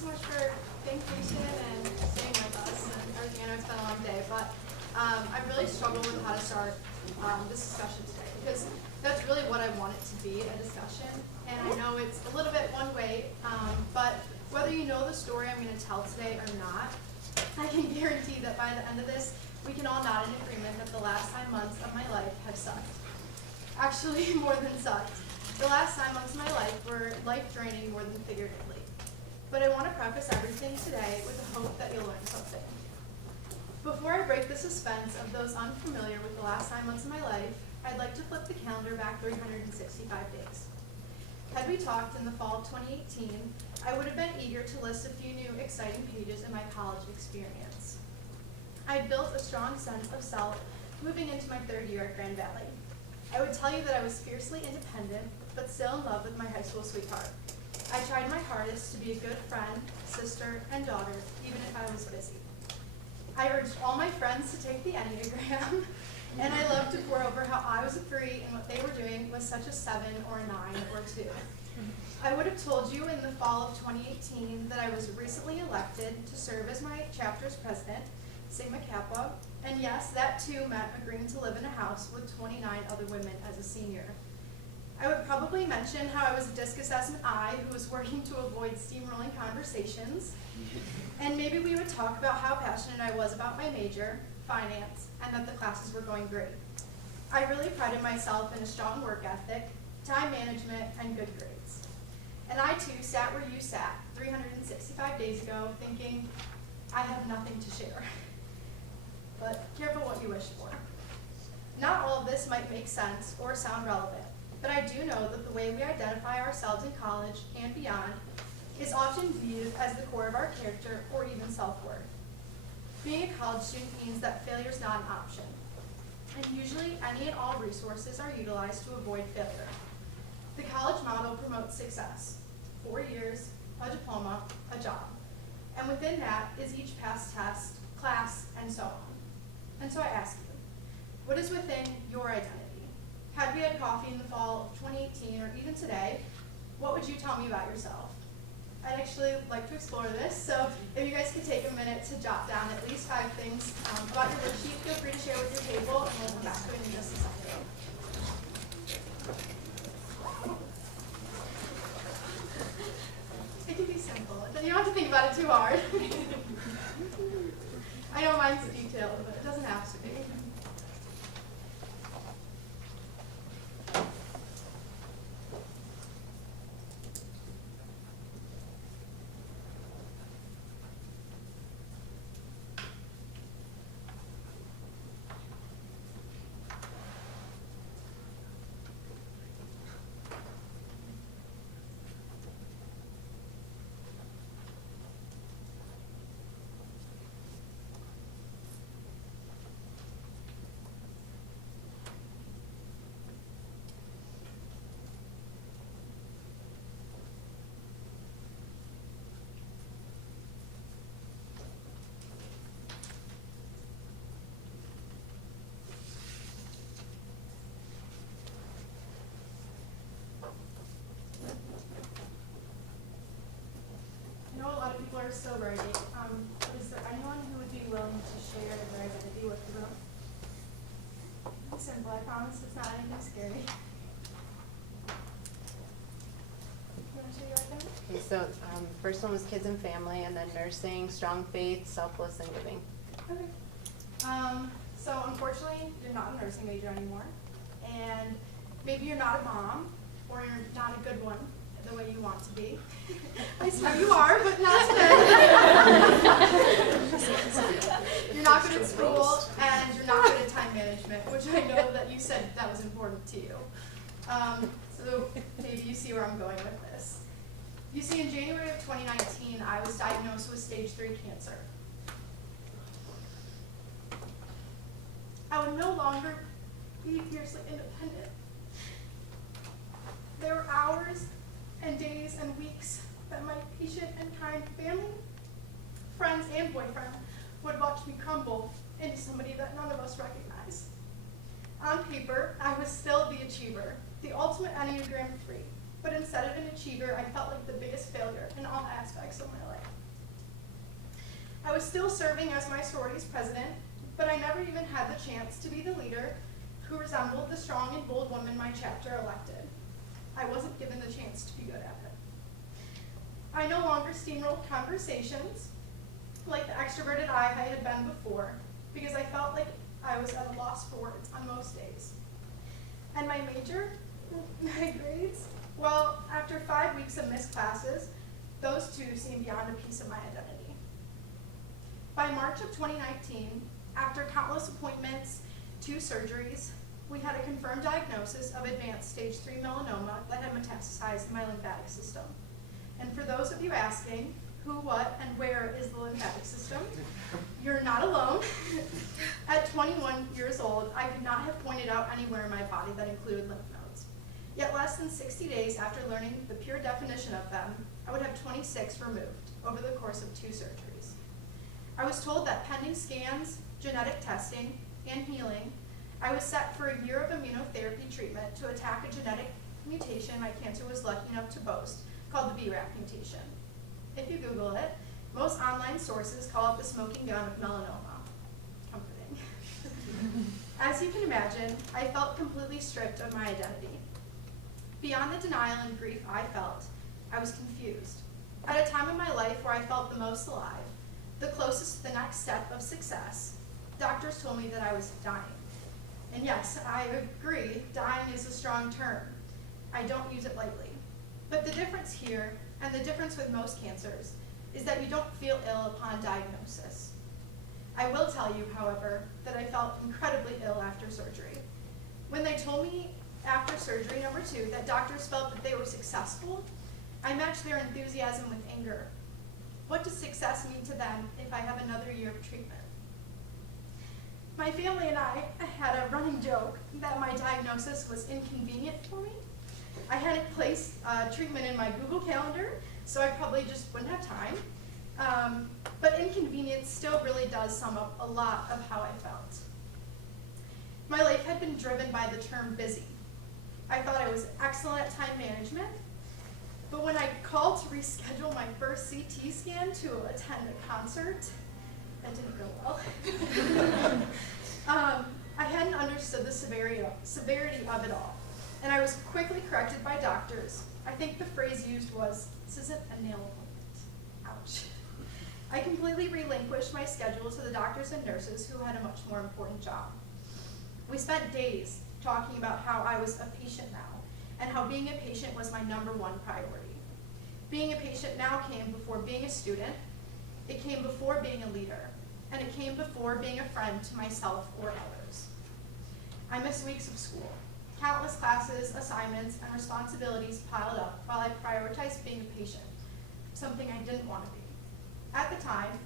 so much for being patient and staying with us and everything. I know it's been a long day, but I really struggled with how to start this discussion today because that's really what I want it to be, a discussion. And I know it's a little bit one way, but whether you know the story I'm going to tell today or not, I can guarantee that by the end of this, we can all nod in agreement that the last 9 months of my life have sucked. Actually, more than sucked. The last 9 months of my life were life-draining more than figuratively. But I want to preface everything today with the hope that you'll learn something. Before I break the suspense of those unfamiliar with the last 9 months of my life, I'd like to flip the calendar back 365 days. Had we talked in the fall of 2018, I would have been eager to list a few new exciting pages in my college experience. I built a strong sense of self moving into my 3rd year at Grand Valley. I would tell you that I was fiercely independent, but still in love with my high school sweetheart. I tried my hardest to be a good friend, sister, and daughter, even if I was busy. I urged all my friends to take the Enneagram, and I loved to pour over how I was a 3 and what they were doing was such a 7 or a 9 or 2. I would have told you in the fall of 2018 that I was recently elected to serve as my chapter's president, Sigma Kappa, and yes, that too meant agreeing to live in a house with 29 other women as a senior. I would probably mention how I was a disc assessment I who was working to avoid steamrolling conversations, and maybe we would talk about how passionate I was about my major, finance, and that the classes were going great. I really prided myself in a strong work ethic, time management, and good grades. And I too sat where you sat 365 days ago thinking, I have nothing to share. But careful what you wish for. Not all of this might make sense or sound relevant, but I do know that the way we identify ourselves in college and beyond is often viewed as the core of our character or even self-worth. Being a college student means that failure is not an option, and usually any and all resources are utilized to avoid failure. The college model promotes success: 4 years, a diploma, a job, and within that is each past test, class, and so on. And so I ask you, what is within your identity? Had we had coffee in the fall of 2018 or even today, what would you tell me about yourself? I'd actually like to explore this, so if you guys could take a minute to jot down at least 5 things about your worksheet, feel free to share with your table, and we'll come back to it in just a second. It can be simple. You don't have to think about it too hard. I know mine's detailed, but it doesn't have to be. I know a lot of people are still writing. But is there anyone who would be willing to share their identity with the room? It's simple, I promise it's not anything scary. You want to share your identity? Okay, so first one was kids and family, and then nursing, strong faith, selfless, and giving. Okay. So unfortunately, you're not a nursing major anymore, and maybe you're not a mom, or you're not a good one the way you want to be. I swear you are, but not today. You're not good at school, and you're not good at time management, which I know that you said that was important to you. So maybe you see where I'm going with this. You see, in January of 2019, I was diagnosed with stage 3 cancer. I would no longer be fiercely independent. There were hours and days and weeks that my patient and kind family, friends, and boyfriend would watch me crumble into somebody that none of us recognized. On paper, I was still the achiever, the ultimate Enneagram 3, but instead of an achiever, I felt like the biggest failure in all aspects of my life. I was still serving as my sorority's president, but I never even had the chance to be the leader who resembled the strong and bold woman my chapter elected. I wasn't given the chance to be good at it. I no longer steamrolled conversations like the extroverted I had been before, because I felt like I was at a loss for words on most days. And my major, my grades, well, after 5 weeks of missed classes, those two seemed beyond a piece of my identity. By March of 2019, after countless appointments, 2 surgeries, we had a confirmed diagnosis of advanced stage 3 melanoma that had metastasized in my lymphatic system. And for those of you asking, who, what, and where is the lymphatic system? You're not alone. At 21 years old, I could not have pointed out anywhere in my body that included lymph nodes. Yet less than 60 days after learning the pure definition of them, I would have 26 removed over the course of 2 surgeries. I was told that pending scans, genetic testing, and healing, I was set for a year of immunotherapy treatment to attack a genetic mutation my cancer was lucky enough to boast, called the BRAF mutation. If you Google it, most online sources call it the smoking gun of melanoma. Comforting. As you can imagine, I felt completely stripped of my identity. Beyond the denial and grief I felt, I was confused. At a time in my life where I felt the most alive, the closest to the next step of success, doctors told me that I was dying. And yes, I agree, dying is a strong term. I don't use it lightly. But the difference here, and the difference with most cancers, is that you don't feel ill upon diagnosis. I will tell you, however, that I felt incredibly ill after surgery. When they told me after surgery number 2 that doctors felt that they were successful, I matched their enthusiasm with anger. What does success mean to them if I have another year of treatment? My family and I had a running joke that my diagnosis was inconvenient for me. I hadn't placed treatment in my Google Calendar, so I probably just wouldn't have time. But inconvenience still really does sum up a lot of how I felt. My life had been driven by the term busy. I thought I was excellent at time management, but when I called to reschedule my first CT scan to attend a concert, that didn't go well. I hadn't understood the severity of it all, and I was quickly corrected by doctors. I think the phrase used was, "This isn't a nail appointment." Ouch. I completely relinquished my schedule to the doctors and nurses who had a much more important job. We spent days talking about how I was a patient now, and how being a patient was my #1 priority. Being a patient now came before being a student, it came before being a leader, and it came before being a friend to myself or others. I missed weeks of school. Countless classes, assignments, and responsibilities piled up while I prioritized being a patient, something I didn't want to be. At the time,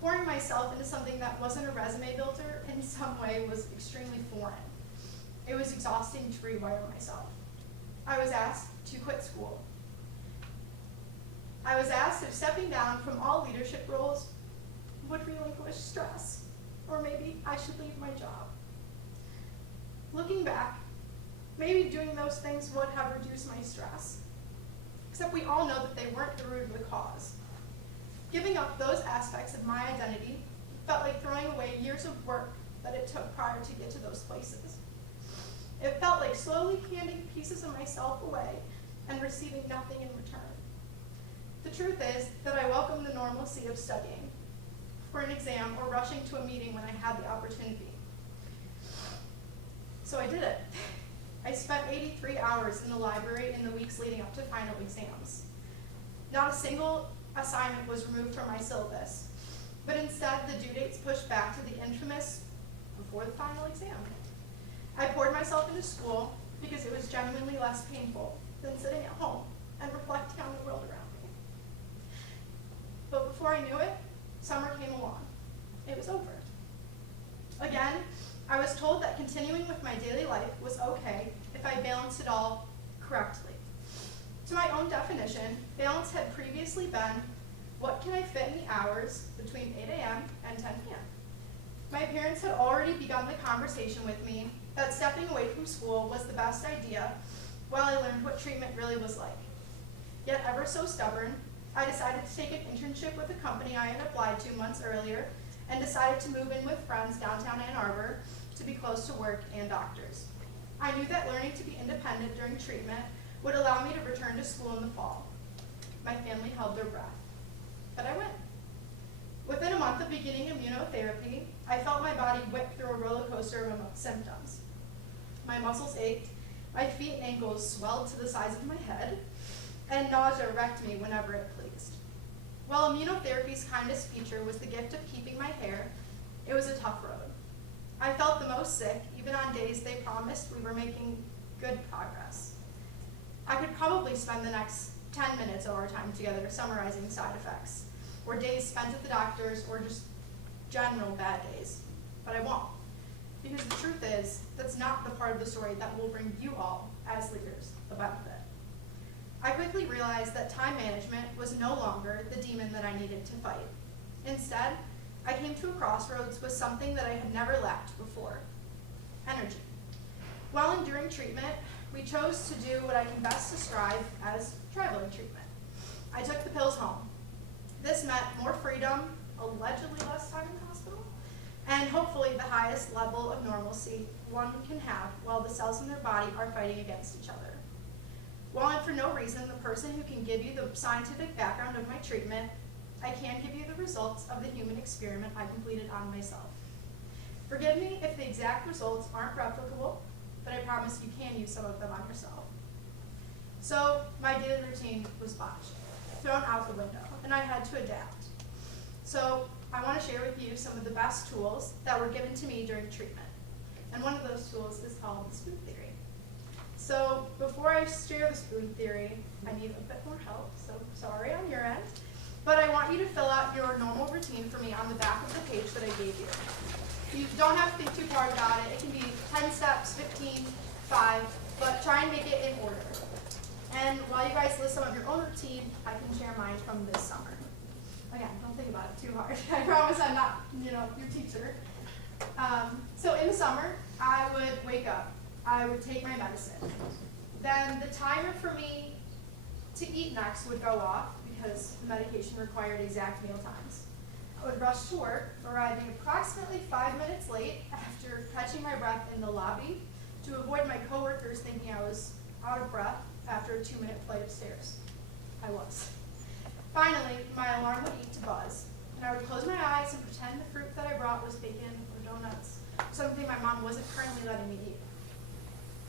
pouring myself into something that wasn't a resume builder in some way was extremely foreign. It was exhausting to rewire myself. I was asked to quit school. I was asked if stepping down from all leadership roles would relinquish stress, or maybe I should leave my job. Looking back, maybe doing those things would have reduced my stress, except we all know that they weren't the root of the cause. Giving up those aspects of my identity felt like throwing away years of work that it took prior to get to those places. It felt like slowly handing pieces of myself away and receiving nothing in return. The truth is that I welcome the normalcy of studying for an exam or rushing to a meeting when I had the opportunity. So I did it. I spent 83 hours in the library in the weeks leading up to final exams. Not a single assignment was removed from my syllabus, but instead the due dates pushed back to the infamous before the final exam. I poured myself into school because it was genuinely less painful than sitting at home and reflecting on the world around me. But before I knew it, summer came along. It was over. Again, I was told that continuing with my daily life was okay if I balanced it all correctly. To my own definition, balance had previously been, what can I fit in the hours between 8 a.m. and 10 p.m.? My parents had already begun the conversation with me that stepping away from school was the best idea while I learned what treatment really was like. Yet ever so stubborn, I decided to take an internship with a company I had applied to months earlier and decided to move in with friends downtown Ann Arbor to be close to work and doctors. I knew that learning to be independent during treatment would allow me to return to school in the fall. My family held their breath, but I went. Within a month of beginning immunotherapy, I felt my body whip through a roller coaster of symptoms. My muscles ached, my feet and ankles swelled to the size of my head, and nausea wrecked me whenever it pleased. While immunotherapy's kindest feature was the gift of keeping my hair, it was a tough road. I felt the most sick, even on days they promised we were making good progress. I could probably spend the next 10 minutes of our time together summarizing side effects, or days spent at the doctor's, or just general bad days, but I won't. Because the truth is, that's not the part of the story that will bring you all, as leaders, the benefit. I quickly realized that time management was no longer the demon that I needed to fight. Instead, I came to a crossroads with something that I had never lacked before: energy. While enduring treatment, we chose to do what I can best describe as traveling treatment. I took the pills home. This meant more freedom, allegedly less time in the hospital, and hopefully the highest level of normalcy one can have while the cells in their body are fighting against each other. While I'm for no reason the person who can give you the scientific background of my treatment, I can give you the results of the human experiment I completed on myself. Forgive me if the exact results aren't replicable, but I promise you can use some of them on yourself. So my daily routine was botched, thrown out the window, and I had to adapt. So I want to share with you some of the best tools that were given to me during treatment. And one of those tools is called the spoon theory. So before I share the spoon theory, I need a bit more help, so sorry on your end. But I want you to fill out your normal routine for me on the back of the page that I gave you. You don't have to think too hard about it. It can be 10 steps, 15, 5, but try and make it in order. And while you guys list some of your own routine, I can share mine from this summer. Again, don't think about it too hard. I promise I'm not, your teacher. So in the summer, I would wake up. I would take my medicine. Then the timer for me to eat next would go off because the medication required exact meal times. I would rush to work, arriving approximately 5 minutes late after catching my breath in the lobby to avoid my coworkers thinking I was out of breath after a 2-minute flight of stairs. I was. Finally, my alarm would eat to buzz, and I would close my eyes and pretend the fruit that I brought was bacon or donuts, something my mom wasn't currently letting me eat.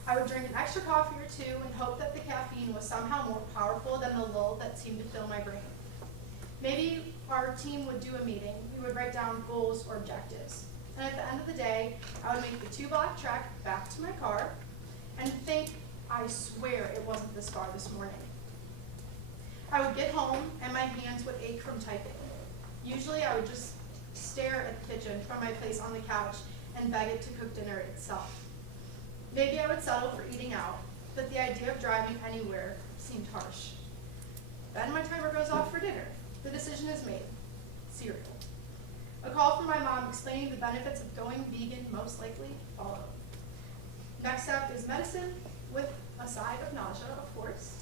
I would drink an extra coffee or two and hope that the caffeine was somehow more powerful than the lull that seemed to fill my brain. Maybe our team would do a meeting. We would write down goals or objectives. And at the end of the day, I would make the 2-block trek back to my car and think, I swear it wasn't this far this morning. I would get home and my hands would ache from typing. Usually I would just stare at the kitchen from my place on the couch and beg it to cook dinner itself. Maybe I would settle for eating out, but the idea of driving anywhere seemed harsh. Then my timer goes off for dinner. The decision is made: cereal. A call from my mom explaining the benefits of going vegan most likely followed. Next up is medicine, with a side of nausea, of course,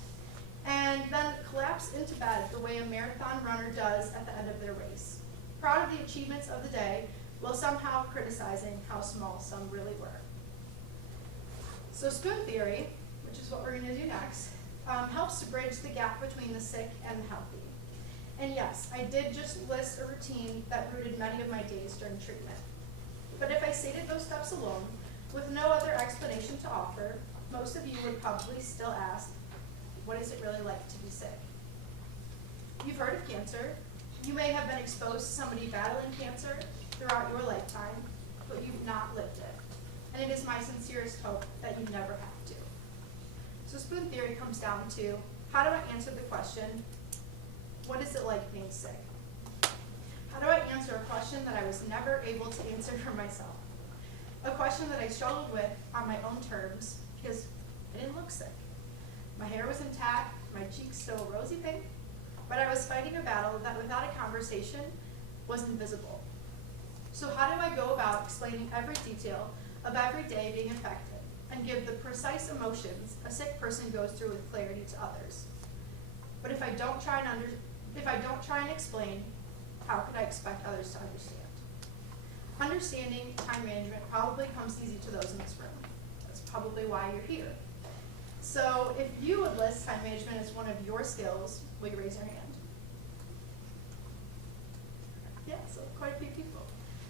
and then collapse into bed the way a marathon runner does at the end of their race, proud of the achievements of the day, while somehow criticizing how small some really were. So spoon theory, which is what we're going to do next, helps to bridge the gap between the sick and the healthy. And yes, I did just list a routine that rooted many of my days during treatment. But if I stated those steps alone, with no other explanation to offer, most of you would probably still ask, what is it really like to be sick? You've heard of cancer. You may have been exposed to somebody battling cancer throughout your lifetime, but you've not lived it. And it is my sincerest hope that you never have to. So spoon theory comes down to, how do I answer the question, what is it like being sick? How do I answer a question that I was never able to answer for myself? A question that I struggled with on my own terms because I didn't look sick. My hair was intact, my cheeks still rosy pink, but I was fighting a battle that without a conversation was invisible. So how do I go about explaining every detail of every day being affected and give the precise emotions a sick person goes through with clarity to others? But if I don't try and If I don't try and explain, how could I expect others to understand? Understanding time management probably comes easy to those in this room. That's probably why you're here. So if you would list time management as one of your skills, will you raise your hand? Yeah, so quite a few people.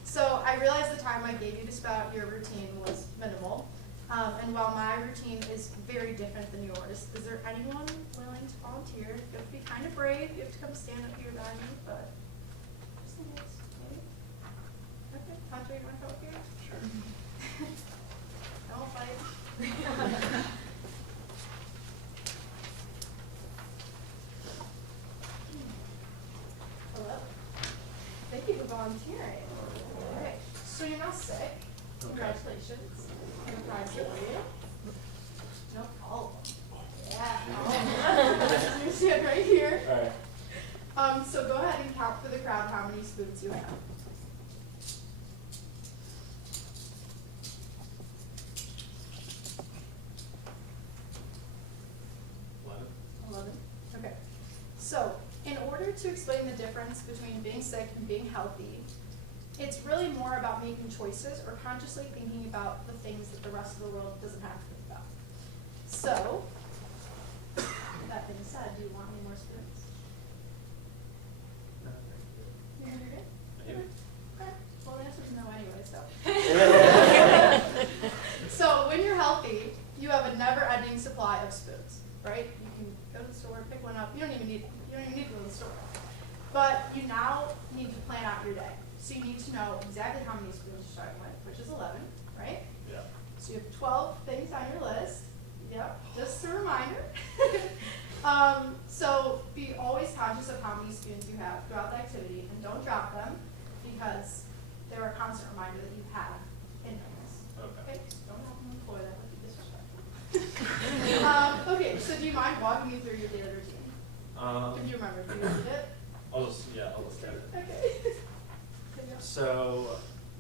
So I realized the time I gave you to spout your routine was minimal. And while my routine is very different than yours, is there anyone willing to volunteer? You have to be kind of brave. You have to come stand up here by me, but just in case, maybe. Okay, Hunter, you want to come up here? Sure. Don't fight. Hello. Thank you for volunteering. All right. So you're not sick. Congratulations. I'm proud for you. No problem. Yeah. You stand right here. All right. So go ahead and count for the crowd how many spoons you have. 11. Okay. So in order to explain the difference between being sick and being healthy, it's really more about making choices or consciously thinking about the things that the rest of the world doesn't have to think about. So, that being said, do you want any more spoons? You're good? Maybe. Okay. Well, the answer is no anyway, so. So when you're healthy, you have a never-ending supply of spoons, right? You can go to the store, pick one up. You don't even need to go to the store. But you now need to plan out your day. So you need to know exactly how many spoons you're starting with, which is 11, right? Yeah. So you have 12 things on your list. Yep, just a reminder. So be always conscious of how many spoons you have throughout the activity, and don't drop them because they're a constant reminder that you have in things. Okay. So don't have them on the floor, that would be disrespectful. Okay, so do you mind walking me through your daily routine? If you remember, if you did it. I'll just get it. Okay. So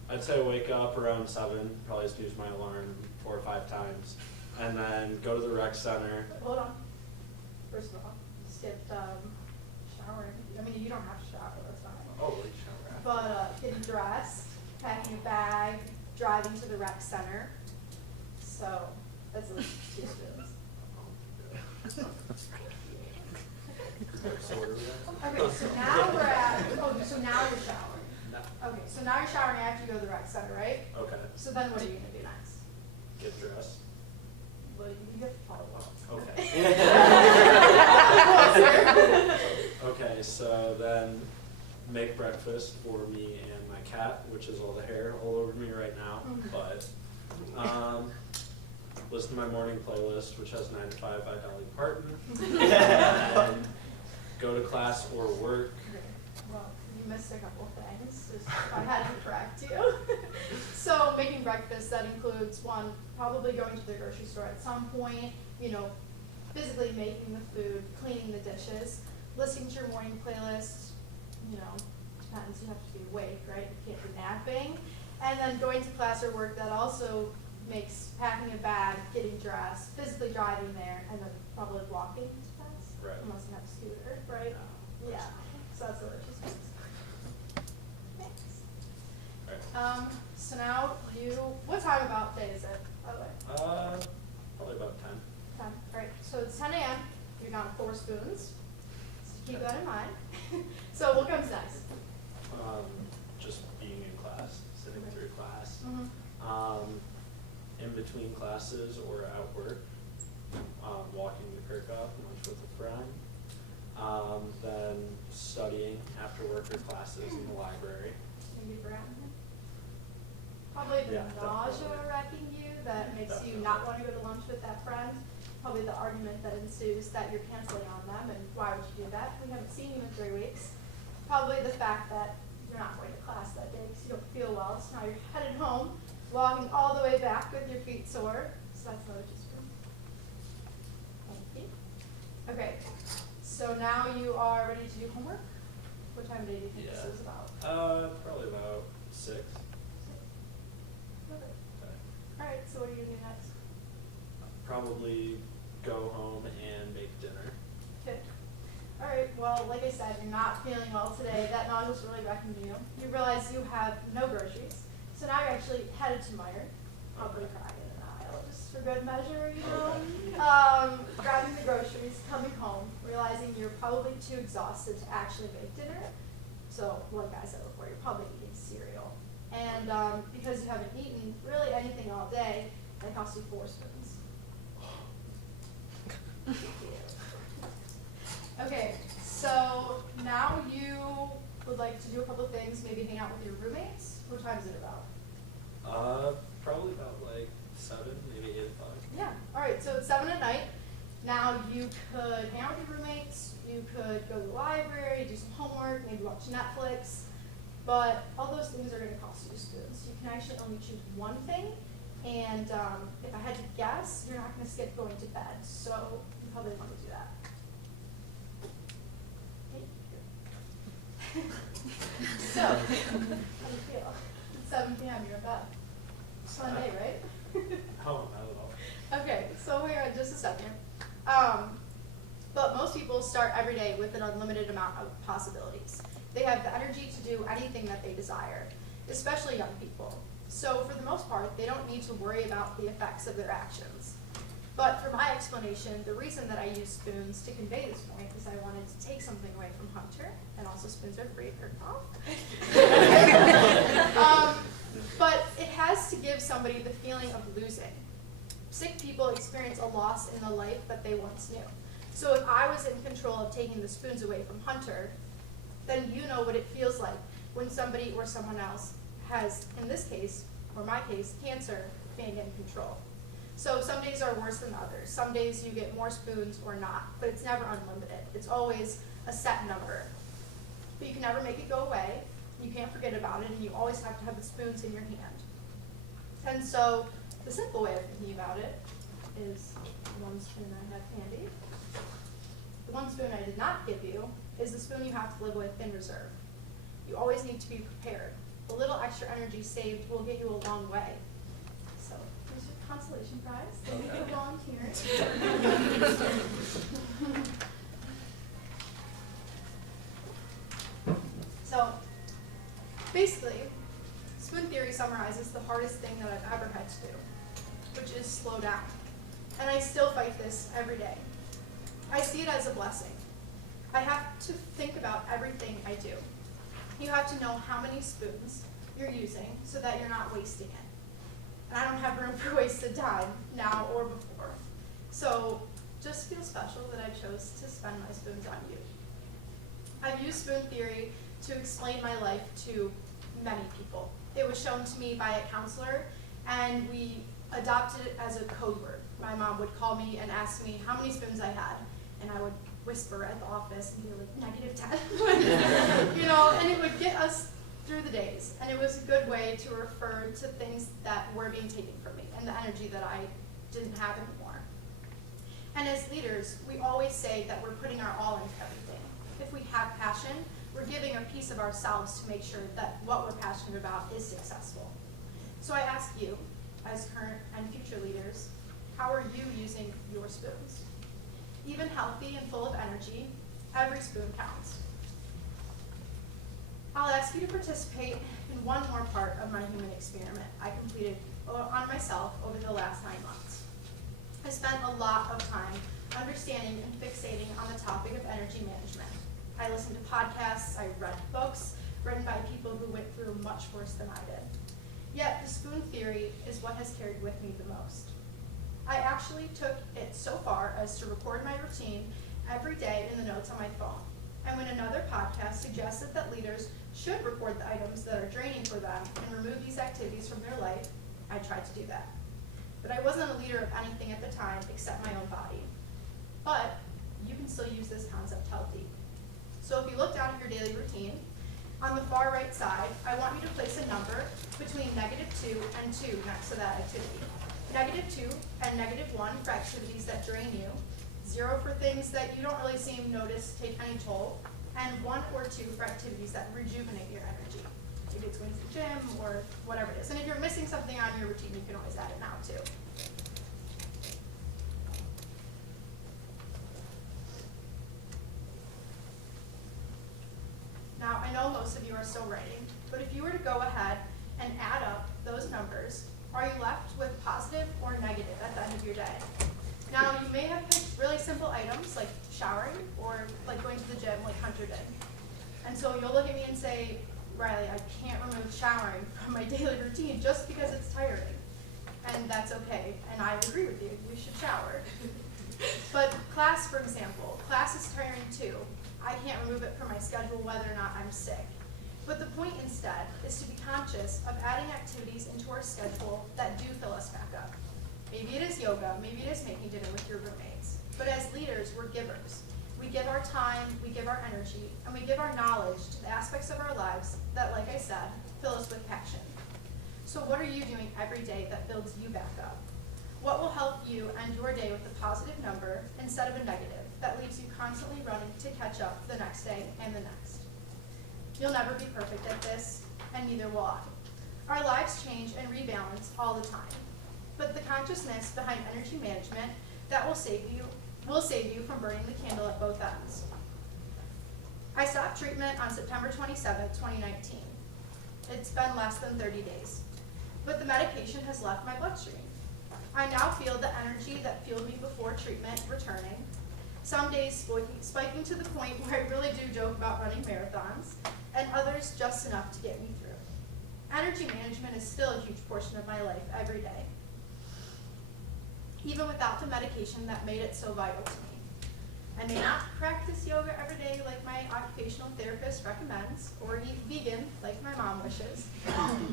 I'd say wake up around 7, probably snooze my alarm 4 or 5 times, and then go to the rec center. Hold on. First of all, you skipped showering. I mean, you don't have to shower, that's fine. Oh, late shower. But getting dressed, packing a bag, driving to the rec center. So that's at least 2 spoons. Okay, so now we're at, so now you're showering. No. Okay, so now you're showering after you go to the rec center, right? Okay. So then what are you gonna do next? Get dressed. Well, you have to follow up. Okay. Okay, so then make breakfast for me and my cat, which is all the hair all over me right now. But listen to my morning playlist, which has 9 to 5 by Dolly Parton. And go to class or work. Well, you missed a couple things. Just, I had to correct you. So making breakfast, that includes one, probably going to the grocery store at some point, physically making the food, cleaning the dishes, listening to your morning playlist, depends, you have to be awake, right? You can't be napping. And then going to class or work, that also makes packing a bag, getting dressed, physically driving there, and then probably walking to class. Right. Unless you have a scooter, right? No. Yeah, so that's the order she speaks. Thanks. Right. So now what time about day is it, by the way? Probably about 10. 10, right. So it's 10 a.m., you're down 4 spoons. So keep that in mind. So what comes next? Just being in class, sitting through class. Mm-hmm. In between classes or at work, walking the Kirk up, lunch with a friend. Then studying after work or classes in the library. Maybe Brandon? Probably the nausea wrecking you that makes you not want to go to lunch with that friend. Probably the argument that ensues that you're canceling on them, and why would you do that? We haven't seen you in 3 weeks. Probably the fact that you're not going to class that day because you don't feel well, so now you're headed home, walking all the way back with your feet sore. So that's another teaspoon. Thank you. Okay, so now you are ready to do homework? What time do you think this is about? Probably about 6. Okay. Okay. All right, so what are you going to do next? Probably go home and make dinner. Okay. All alright, well, like I said, you're not feeling well today, that nausea's really wrecking you. You realize you have no groceries, so now you're actually headed to Meyer, probably crying in an aisle, just for good measure, you know? Grabbing the groceries, coming home, realizing you're probably too exhausted to actually make dinner. So, like I said before, you're probably eating cereal. And because you haven't eaten really anything all day, that costs you 4 spoons. Okay, so now you would like to do a couple things, maybe hang out with your roommates. What time is it about? Probably about like 7, maybe 8 o'clock. Yeah, alright, so it's 7 at night. Now you could hang out with your roommates, you could go to the library, do some homework, maybe watch Netflix, but all those things are going to cost you spoons. You can actually only choose one thing, and if I had to guess, you're not going to skip going to bed, so you probably want to do that. So, how do you feel? It's 7 p.m., you're in bed. Fun day, right? Oh, not at all. Okay, so we're in just a second. But most people start every day with an unlimited amount of possibilities. They have the energy to do anything that they desire, especially young people. So for the most part, they don't need to worry about the effects of their actions. But for my explanation, the reason that I use spoons to convey this point is I wanted to take something away from Hunter, and also spoons are free, they're off. But it has to give somebody the feeling of losing. Sick people experience a loss in the life that they once knew. So if I was in control of taking the spoons away from Hunter, then you know what it feels like when somebody or someone else has, in this case, or my case, cancer, being in control. So some days are worse than others. Some days you get more spoons or not, but it's never unlimited. It's always a set number. But you can never make it go away. You can't forget about it, and you always have to have the spoons in your hand. And so the simple way of thinking about it is the one spoon I have handy. The one spoon I did not give you is the spoon you have to live with in reserve. You always need to be prepared. The little extra energy saved will get you a long way. So here's your consolation prize. Thank you for volunteering. So basically, spoon theory summarizes the hardest thing that I've ever had to do, which is slow down. And I still fight this every day. I see it as a blessing. I have to think about everything I do. You have to know how many spoons you're using so that you're not wasting it. And I don't have room for wasted time, now or before. So just feel special that I chose to spend my spoons on you. I've used spoon theory to explain my life to many people. It was shown to me by a counselor, and we adopted it as a code word. My mom would call me and ask me how many spoons I had, and I would whisper at the office and be like, -10. You know, and it would get us through the days. And it was a good way to refer to things that were being taken from me and the energy that I didn't have anymore. And as leaders, we always say that we're putting our all into everything. If we have passion, we're giving a piece of ourselves to make sure that what we're passionate about is successful. So I ask you, as current and future leaders, how are you using your spoons? Even healthy and full of energy, every spoon counts. I'll ask you to participate in one more part of my human experiment I completed on myself over the last 9 months. I spent a lot of time understanding and fixating on the topic of energy management. I listened to podcasts, I read books written by people who went through much worse than I did. Yet the spoon theory is what has carried with me the most. I actually took it so far as to record my routine every day in the notes on my phone. And when another podcast suggested that leaders should record the items that are draining for them and remove these activities from their life, I tried to do that. But I wasn't a leader of anything at the time except my own body. But you can still use this concept healthy. So if you look down at your daily routine, on the far right side, I want you to place a number between -2 and 2 next to that activity. -2 and -1 for activities that drain you, 0 for things that you don't really seem notice take any toll, and 1 or 2 for activities that rejuvenate your energy. Maybe it's going to the gym or whatever it is. And if you're missing something on your routine, you can always add it now too. most of you are still writing, but if you were to go ahead and add up those numbers, are you left with positive or negative at the end of your day? Now, you may have picked really simple items like showering or like going to the gym like Hunter did. And so you'll look at me and say, Riley, I can't remove showering from my daily routine just because it's tiring. And that's okay, and I agree with you, you should shower. But class, for example, class is tiring too. I can't remove it from my schedule whether or not I'm sick. But the point instead is to be conscious of adding activities into our schedule that do fill us back up. Maybe it is yoga, maybe it is making dinner with your roommates. But as leaders, we're givers. We give our time, we give our energy, and we give our knowledge to the aspects of our lives that, like I said, fill us with passion. So what are you doing every day that builds you back up? What will help you end your day with a positive number instead of a negative that leaves you constantly running to catch up the next day and the next? You'll never be perfect at this, and neither will I. Our lives change and rebalance all the time. But the consciousness behind energy management that will save you from burning the candle at both ends. I stopped treatment on September 27th, 2019. It's been less than 30 days. But the medication has left my bloodstream. I now feel the energy that fueled me before treatment returning, some days spiking to the point where I really do joke about running marathons, and others just enough to get me through. Energy management is still a huge portion of my life every day, even without the medication that made it so vital to me. I may not practice yoga every day like my occupational therapist recommends, or eat vegan like my mom wishes,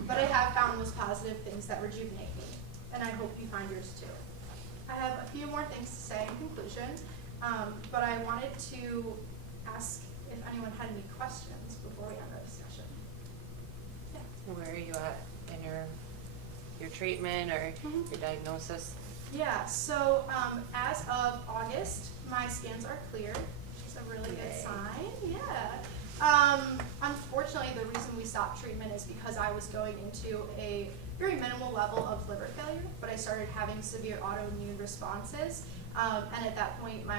but I have found those positive things that rejuvenate me, and I hope you find yours too. I have a few more things to say in conclusion, but I wanted to ask if anyone had any questions before we end our discussion. Yeah. Where are you at in your treatment or your diagnosis? Yeah, so as of August, my scans are clear, which is a really good sign. Yeah. Unfortunately, the reason we stopped treatment is because I was going into a very minimal level of liver failure, but I started having severe autoimmune responses. And at that point, my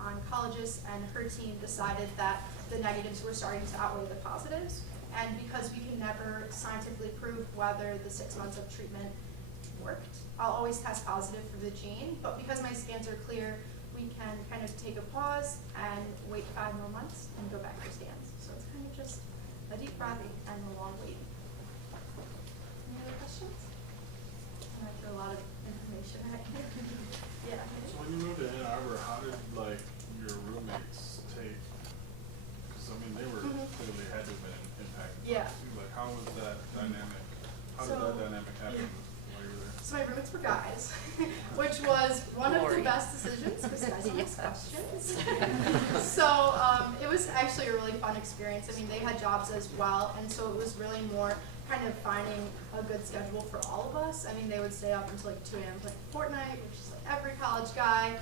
oncologist and her team decided that the negatives were starting to outweigh the positives. And because we can never scientifically prove whether the 6 months of treatment worked, I'll always test positive for the gene, but because my scans are clear, we can kind of take a pause and wait 5 more months and go back for scans. So it's kind of just a deep breath and a long wait. Any other questions? I threw a lot of information at you. Yeah. So when you moved to Ann Arbor, how did your roommates take? Because I mean, they were clearly had to have been impacted. Yeah. Too. Like, how was that dynamic? How did that dynamic happen while you were there? So my roommates were guys, which was one of the Glory. best decisions because guys ask questions. So it was actually a really fun experience. I mean, they had jobs as well, and so it was really more kind of finding a good schedule for all of us. I mean, they would stay up until like 2 a.m. playing Fortnite, which is like every college guy.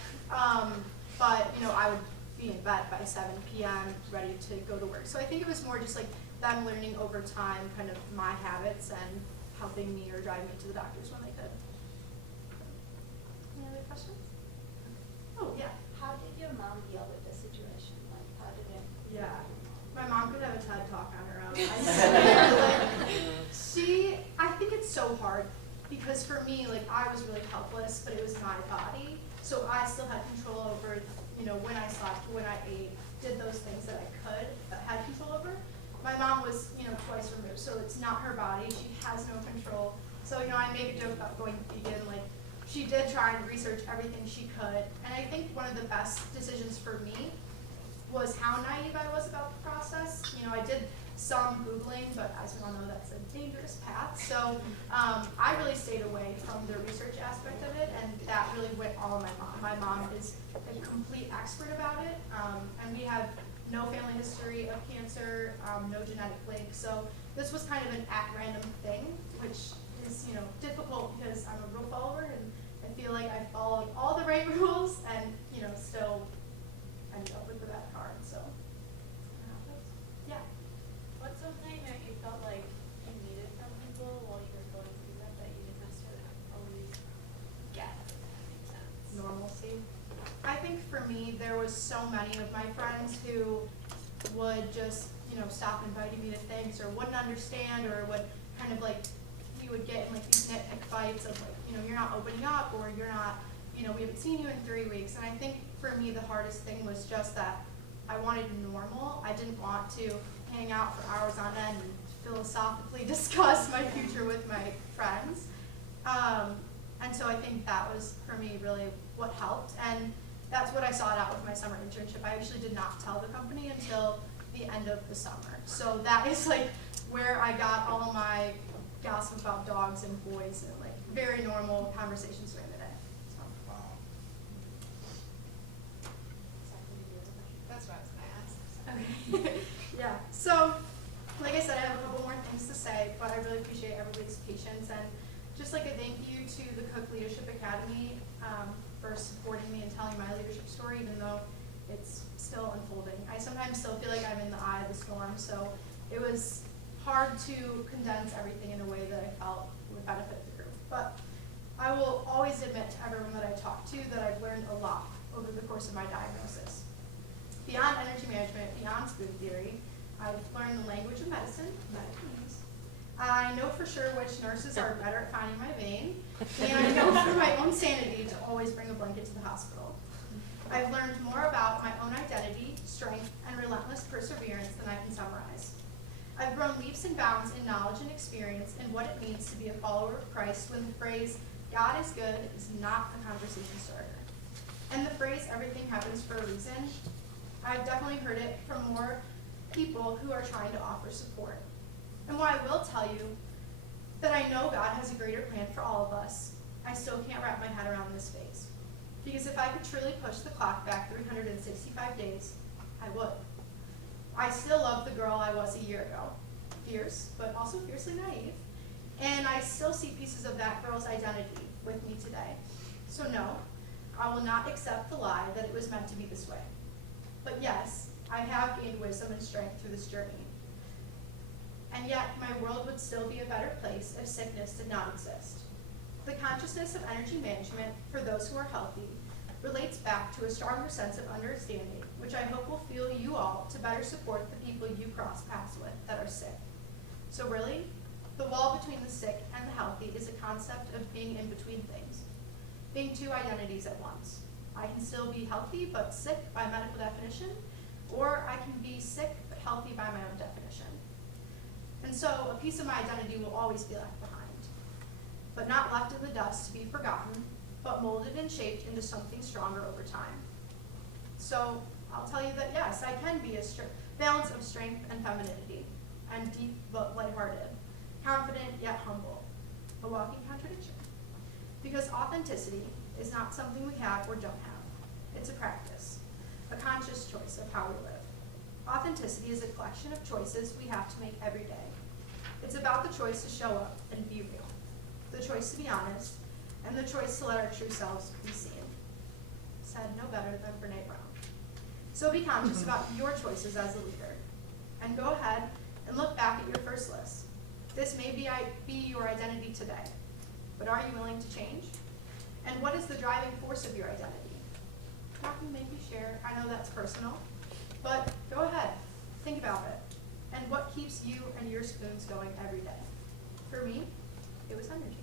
But you know, I would be in bed by 7 p.m. ready to go to work. So I think it was more just like them learning over time kind of my habits and helping me or driving me to the doctors when they could. Any other questions? Oh, yeah. How did your mom deal with the situation? Like, how did it? Yeah. My mom could have a TED talk on her own. I swear, I think it's so hard because for me, like, I was really helpless, but it was my body. So I still had control over, you know, when I slept, when I ate, did those things that I could, that had control over. My mom was, you know, twice removed, so it's not her body. She has no control. So, you know, I made a joke about going vegan. Like, she did try and research everything she could. And I think one of the best decisions for me was how naive I was about the process. You know, I did some Googling, but as we all know, that's a dangerous path. So I really stayed away from the research aspect of it, and that really went all on my mom. My mom is a complete expert about it, and we have no family history of cancer, no genetic link. So this was kind of an at-random thing, which is, you know, difficult because I'm a rule follower, and I feel like I followed all the right rules, and, you know, still ended up with the bad card. So yeah. What's something that you felt like you needed from people while you were going through that you didn't necessarily always get, if that makes sense? Normalcy. I think for me, there was so many of my friends who would just, stop inviting me to things or wouldn't understand or would kind of like, we would get in like these nitpick fights of like, you're not opening up or you're not, we haven't seen you in 3 weeks. And I think for me the hardest thing was just that I wanted normal. I didn't want to hang out for hours on end and philosophically discuss my future with my friends. And so I think that was for me really what helped. And that's what I sought out with my summer internship. I actually did not tell the company until the end of the summer. So that is like where I got all of my gossip about dogs and boys and like very normal conversations during the day. So. Wow. That's what I was gonna ask. Okay. Yeah. So, like I said, I have a couple more things to say, but I really appreciate everybody's patience and just like a thank you to the Cook Leadership Academy for supporting me and telling my leadership story, even though it's still unfolding. I sometimes still feel like I'm in the eye of the storm, so it was hard to condense everything in a way that I felt would benefit the group. But I will always admit to everyone that I talk to that I've learned a lot over the course of my diagnosis. Beyond energy management, beyond spoon theory, I've learned the language of medicine, medications. I know for sure which nurses are better at finding my vein, and I know for my own sanity to always bring a blanket to the hospital. I've learned more about my own identity, strength, and relentless perseverance than I can summarize. I've grown leaps and bounds in knowledge and experience in what it means to be a follower of Christ when the phrase, God is good, is not a conversation starter. And the phrase, everything happens for a reason, I've definitely heard it from more people who are trying to offer support. And while I will tell you that I know God has a greater plan for all of us, I still can't wrap my head around this phase. Because if I could truly push the clock back 365 days, I would. I still love the girl I was a year ago. Fierce, but also fiercely naive. And I still see pieces of that girl's identity with me today. So no, I will not accept the lie that it was meant to be this way. But yes, I have gained wisdom and strength through this journey. And yet, my world would still be a better place if sickness did not exist. The consciousness of energy management, for those who are healthy, relates back to a stronger sense of understanding, which I hope will fuel you all to better support the people you cross paths with that are sick. So really, the wall between the sick and the healthy is a concept of being in between things, being two identities at once. I can still be healthy but sick by medical definition, or I can be sick but healthy by my own definition. And so a piece of my identity will always be left behind, but not left in the dust to be forgotten, but molded and shaped into something stronger over time. So I'll tell you that yes, I can be a balance of strength and femininity, and deep but lighthearted, confident yet humble, a walking contradiction. Because authenticity is not something we have or don't have. It's a practice, a conscious choice of how we live. Authenticity is a collection of choices we have to make every day. It's about the choice to show up and be real, the choice to be honest, and the choice to let our true selves be seen. Said no better than Brene Brown. So be conscious about your choices as a leader, and go ahead and look back at your first list. This may be your identity today, but are you willing to change? And what is the driving force of your identity? I'm not going to make you share. I know that's personal, but go ahead, think about it. And what keeps you and your spoons going every day? For me, it was energy.